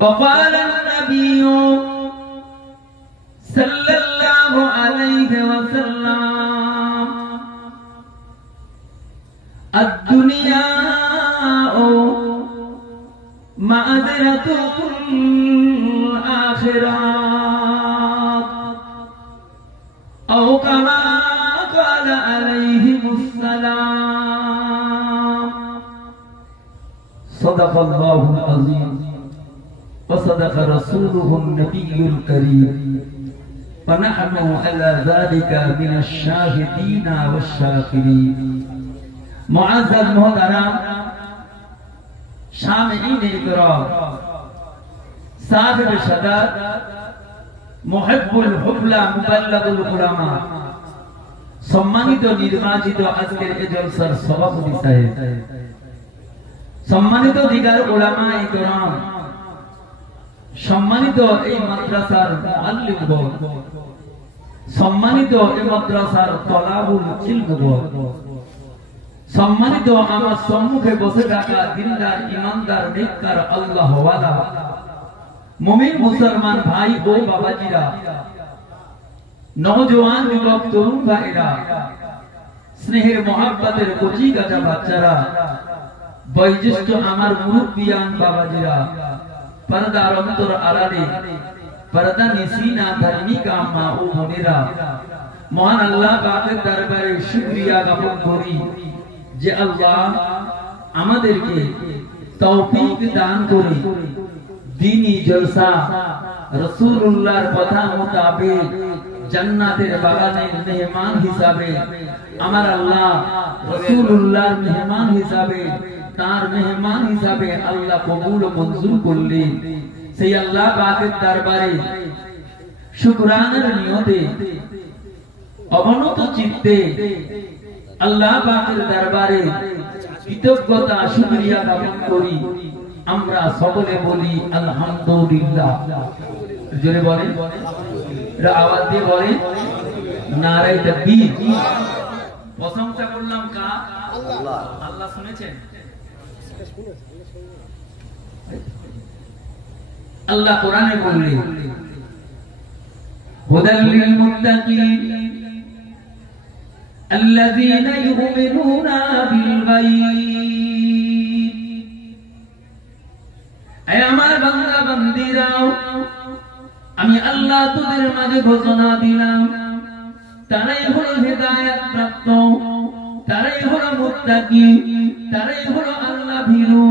وقال النبي صلى الله عليه وسلم الدنيا معذرة الآخرة أو كما قال عليهم السلام. صدق الله العظيم وصدق رسوله النبي الكريم ونحن على ذلك من الشاهدين والشاكرين. معزز محترم سامعین اکرام صاحب شداد محب الحفلہ مبلغ العلماء সম্মানিত নির্বাচিত আজকের এই জলসার সভাপতি সাহেব, সম্মানিত দিগার উলামায়ে কেরাম, সম্মানিত এই মাদ্রাসার মুআল্লিমগণ, সম্মানিত এই মাদ্রাসার তলাবুল ইলমগণ, সম্মানিত আমার সম্মুখে বসে থাকা দিনদার ইমানদার নেককার আল্লাহ ওয়ালা মুমিন মুসলমান ভাই ও বাবাজিরা, নওজোয়ান যুবক তরুণ ভাইরা, স্নেহের মহব্বতের কচি কাঁচা বাচ্চারা, বয়োজ্যেষ্ঠ আমার মুরব্বিয়ান বাবাজিরা, পর্দার অন্তর আড়ালে পর্দা নিসিনা ধার্মিকা মা ও বোনেরা, মহান আল্লাহ পাকের দরবারে শুকরিয়া জ্ঞাপন করি যে আল্লাহ আমাদেরকে তৌফিক দান করে দ্বীনি জলসা রাসূলুল্লাহর কথা মোতাবেক জান্নাতের বাগানের মেহমান হিসাবে আমার আল্লাহ রাসূলুল্লাহর মেহমান হিসাবে তার মেহমান হিসাবে আল্লাহ কবুল ও মঞ্জুর করলেন। সেই আল্লাহ পাকের দরবারে শুকরানার নিয়তে অবনত চিত্তে আল্লাহ পাকের দরবারে কৃতজ্ঞতা শুকরিয়া জ্ঞাপন করি। আমরা সকলে বলি আলহামদুলিল্লাহ। জোরে বলেন, আওয়াজ দিয়ে বলেন নারায়ে তাকবীর। প্রশংসা করলাম কার? আল্লাহ। আল্লাহ শুনেছেন? আল্লাহ কোরআনে বললেন হুদাল লিল মুত্তাকিন الذين يؤمنون بالغيب। اے আমার বান্দা বান্দীরাও, আমি আল্লাহ তোদের মাঝে ঘোষণা দিলাম, তারাই হলো হেদায়েত প্রাপ্ত, তারাই হলো মুত্তাকি, তারাই হলো আল্লাহ ভীরু।